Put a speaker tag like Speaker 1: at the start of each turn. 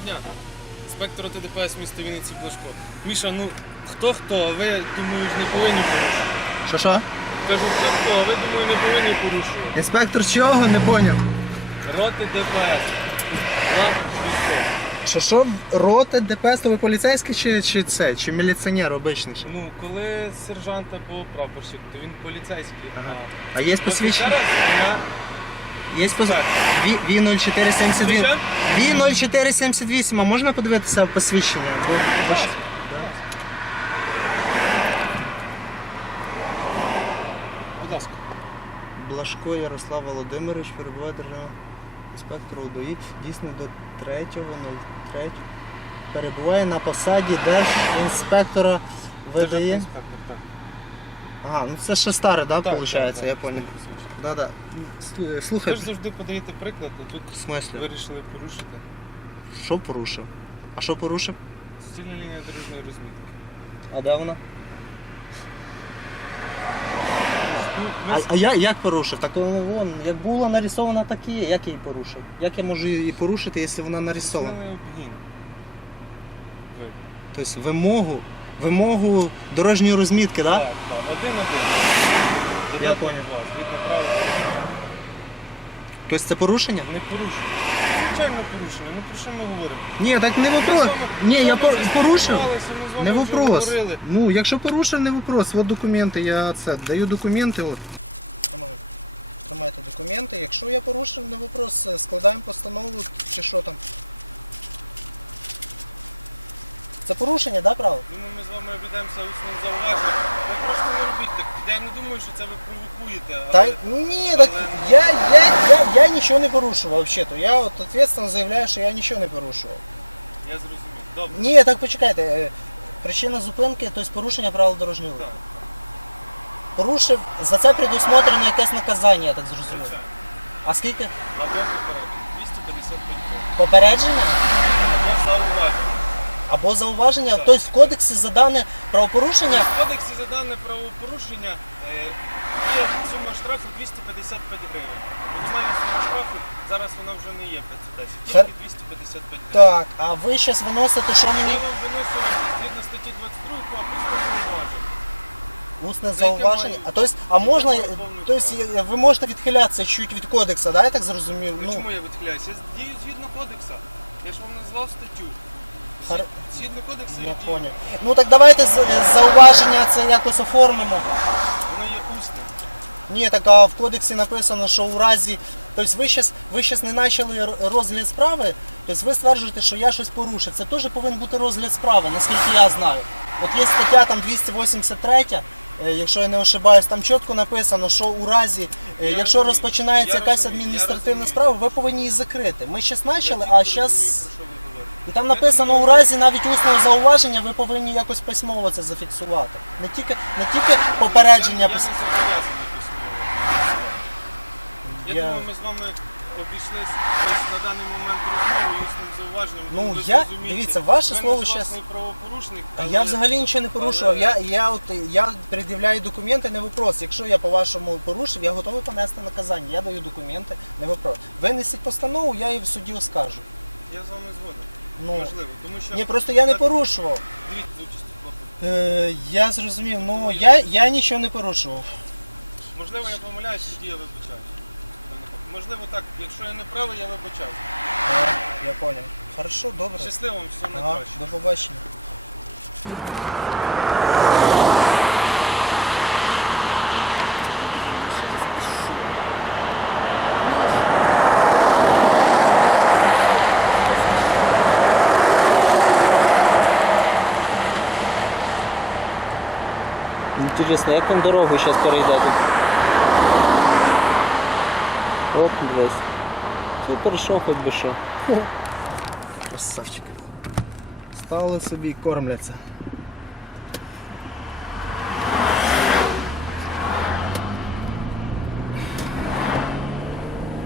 Speaker 1: дня. Інспектор ТДПС міста Вінниці Блажко. Міша, ну хто хто, а ви думаю, ж не повинні порушувати.
Speaker 2: Що що?
Speaker 1: Кажу, хто хто, а ви думаю, не повинні порушувати.
Speaker 2: Інспектор чого? Не поняв.
Speaker 1: Роти ДПС. Військовий.
Speaker 2: Що що? Рота ДПС, то ви поліцейський чи, чи це? Чи міліціонер обичний? ще?
Speaker 1: Ну, коли сержант або прапорщик, то він поліцейський.
Speaker 2: Ага. А є посвідчення?
Speaker 1: офіцера я
Speaker 2: Є поз... Ві, Ві 0478.
Speaker 1: Звичайно.
Speaker 2: Ві 0478, а можна подивитися посвідчення? Бо, бо... ж-
Speaker 1: Будь ласка.
Speaker 2: Блажко Ярослав Володимирович перебуває державним інспектором УДОІ, дійсно до 3.03. Перебуває на посаді держінспектора ВДІ.
Speaker 1: інспектор, так.
Speaker 2: Ага, ну це ще старе, да,
Speaker 1: Так,
Speaker 2: виходить,
Speaker 1: так, так.
Speaker 2: я понял. Да, да. Слу-
Speaker 1: Ви
Speaker 2: Слухай,
Speaker 1: ж завжди подаєте приклад, а тут
Speaker 2: в смислі,
Speaker 1: вирішили порушити.
Speaker 2: що порушив? А що порушив?
Speaker 1: Стільна лінія дорожньої розмітки.
Speaker 2: А де вона?
Speaker 1: Ну,
Speaker 2: А, а я як порушив? Так вон, вон, як була нарисована, так і є. Як я її порушив? Як я можу її порушити, якщо вона нарисована?
Speaker 1: здійснили обгін. Ви.
Speaker 2: Тобто вимогу, вимогу дорожньої розмітки, так?
Speaker 1: Так, так. Один-один.
Speaker 2: Я
Speaker 1: два.
Speaker 2: Тобто це порушення?
Speaker 1: Не порушення. Звичайно порушення. Ну про що ми говоримо?
Speaker 2: Ні, так не вопрос. Ні, я порушив. Не вопрос. Ну, якщо порушив, не вопрос. От документи, я це даю документи. От. Тримайте документи. Якщо я порушив, не вопрос. Складаємо постанову чи що там. Це порушення, да, право?
Speaker 1: Думаю, ми з вами обійдемося усним зауваженням. Ви просто не робіть так. Я не думаю, що це ви провокуєте.
Speaker 2: Та
Speaker 1: Але...
Speaker 2: ні, так я, я, я, я нічого не порушував взагалі-то. Я от відповідально заявляю, що я нічого не порушував.
Speaker 1: Я зрозумів. Добре.
Speaker 2: Ні, так почекайте. е, Причина зупинки, тобто порушення правил дорожнього руху. Порушив, за це предусмотрено якесь наказання, я так зрозумів.
Speaker 1: Звичайно.
Speaker 2: А скільки?
Speaker 1: Або попередньо. 255 років.
Speaker 2: Попередження
Speaker 1: Або зауваження.
Speaker 2: Або зауваження? Тобто в кодексі за дане правопорушення
Speaker 1: В кодексі за дане правопорушення е, є сума штрафу 255 гривень. Мінімальна сума штрафу, зараз вона вже не є 510,
Speaker 2: Хар-
Speaker 1: тільки 255 гривень.
Speaker 2: так, а ви зараз виносите, що мені
Speaker 1: вам виносив згідно статті 22 а просто зауваження.
Speaker 2: усне зауваження. А тобто, а можна, тобто ви можете відхилятися чуть від кодексу, да, я так зрозумів?
Speaker 1: Ну,
Speaker 2: Ну,
Speaker 1: Чому я відхиляюся? Я дію згідно кодексу. Я ж вам назвав статтю.
Speaker 2: Хар-
Speaker 1: Згід- Згідно кодексу я
Speaker 2: поняв. Ну так давайте з- зауваження це якось оформимо.
Speaker 1: Воно є усне.
Speaker 2: Ні, так а в кодексі написано, що у разі. Тобто ви щас, ви щас не почали р- розгляд справи, тобто ви стверджуєте, що я щось порушив. Це теж повинен бути розгляд справи, наскільки я знаю. От є стаття там 283, е, якщо я не ошибаюсь, там чітко написано, що у разі, е, якщо
Speaker 1: розумію,
Speaker 2: розпочинається
Speaker 1: я
Speaker 2: якась
Speaker 1: розумію, я
Speaker 2: адміністративна
Speaker 1: розумію.
Speaker 2: справа, ви повинні її закрити. Ми щас почали, а зараз.
Speaker 1: про що ви говорите.
Speaker 2: І там написано, у разі навіть усного зауваження ви повинні якось письмово це зафіксувати. Не тільки, не тільки попередження
Speaker 1: Я, я не
Speaker 2: пис-
Speaker 1: зобов'язаний письмово. Я,
Speaker 2: Я-
Speaker 1: думаю, ми з вами обійшлись ось на даний момент розмови тим зауваженням.
Speaker 2: Ну,
Speaker 1: тому ви
Speaker 2: я-
Speaker 1: зрозумієте,
Speaker 2: дивіться, ваше
Speaker 1: ви
Speaker 2: слово щас-
Speaker 1: правопорушник.
Speaker 2: А
Speaker 1: але-
Speaker 2: Я взагалі нічого не порушував.
Speaker 1: але-
Speaker 2: Я, я, от, я пред'являю документи, не вопрос. Якщо я по-вашому порушив, я готовий понести наказання. Я даю документи, не вопрос. Винесіть постанову, я її в суді оскаржу.
Speaker 1: Я з вами згоден.
Speaker 2: Ну,
Speaker 1: Можливо, тому що
Speaker 2: ні, просто я не порушував.
Speaker 1: Дивіться, за участю.
Speaker 2: Е, я зрозумів, ну я, я нічого не порушував.
Speaker 1: Можливо, я помиляюсь, тоді я вибачаюсь. Можливо, так, якщо я не правий, я вибачаюсь.
Speaker 2: Е, я поняв. Хорошо, добре.
Speaker 1: Щасливо вам, все
Speaker 2: Ага,
Speaker 1: найкраще.
Speaker 2: до побачення. Інтересно, як він дорогу зараз перейде тут? Оп, дивись. Ти перейшов хоч би що. Красавчик. Стали собі кормляться.